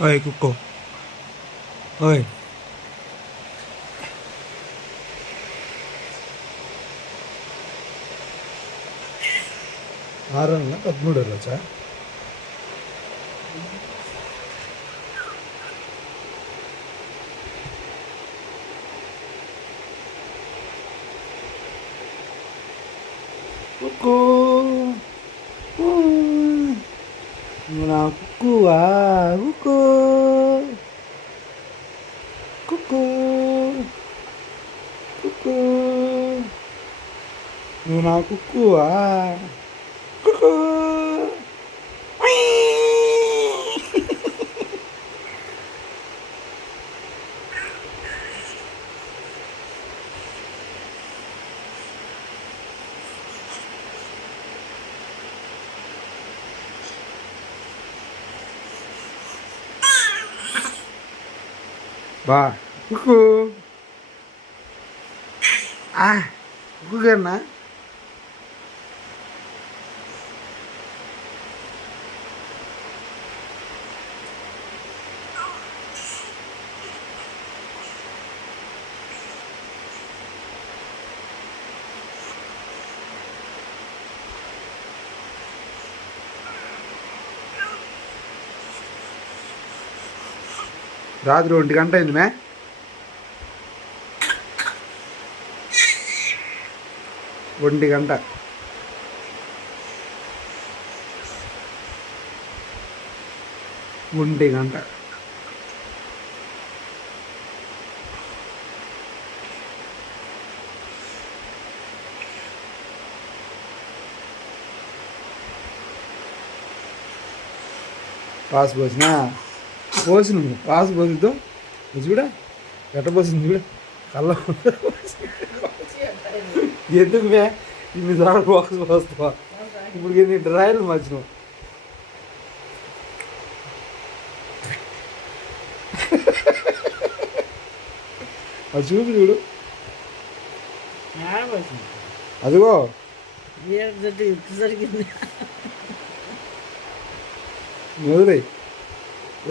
ఓయ్ కుక్కో ఓయ్ ఆరు 13 రోజా కుక్కో నా కుక్కువా కుక్కో కుక్కో కుక్కో నువ్వు నా కుక్కువా కుక్కో బా కుక్కు కుక్కు గారినా రాత్రి 1 గంట అయింది మే 1 గంట పాస్ పోసినా పోసిన పాస్ పోసిద్దు చూడా ఎట్ట పోసింది చూడ కళ్ళ ఎందుకు మే ఇన్నిసార్లు బాక్స్ పోస్తావా ఇప్పుడు ఎన్ని డ్రాయర్లు మర్చినావు అది చూపి చూడు అదిగో వదిలే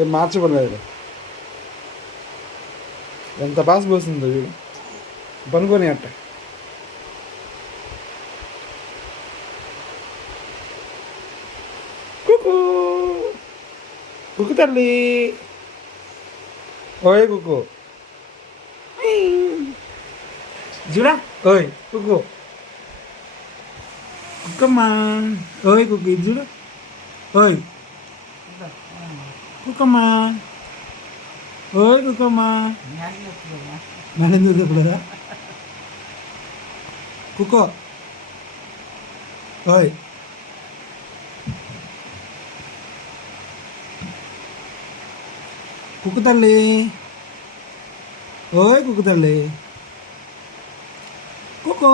ఏం మార్చబడలేదు ఎంత పాస్ పోతుందో చూడు పనుకొని అట్ట కుక్కు కుక్కు తల్లి ఓయ్ కుక్కు చూడా ఓయ్ కుక్కు కుక్కమ్మా ఓయ్ కుక్కు ఇది చూడు ఓయ్ కుక్కమ్మా ఓయ్ కుక్కమ్మా నన్ను చెప్పలేదా కుక్కో ఓయ్ కుక్కు తల్లి ఓయ్ కుక్కు తల్లి కుక్కో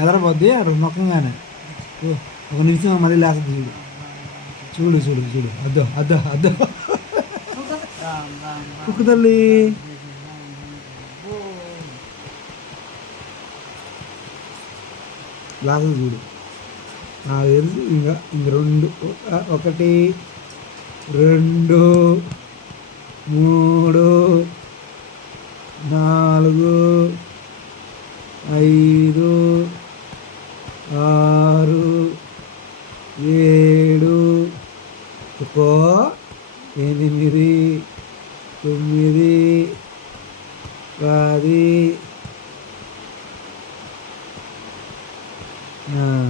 ఎదరపోద్ది అక్కడ మొక్కంగానే ఒక నిమిషం మళ్ళీ లేస్తుంది చూడు చూడు చూడు చూడు అద్దో అద్దో అద్దో కుక్కు తల్లి లేస్తుంది చూడు నాకు తెలుసు ఇంకా 2 1 2 3 4 5 6 7 8 9 10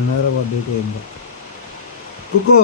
నేర పడ్డైతే ఏంటో కుక్కో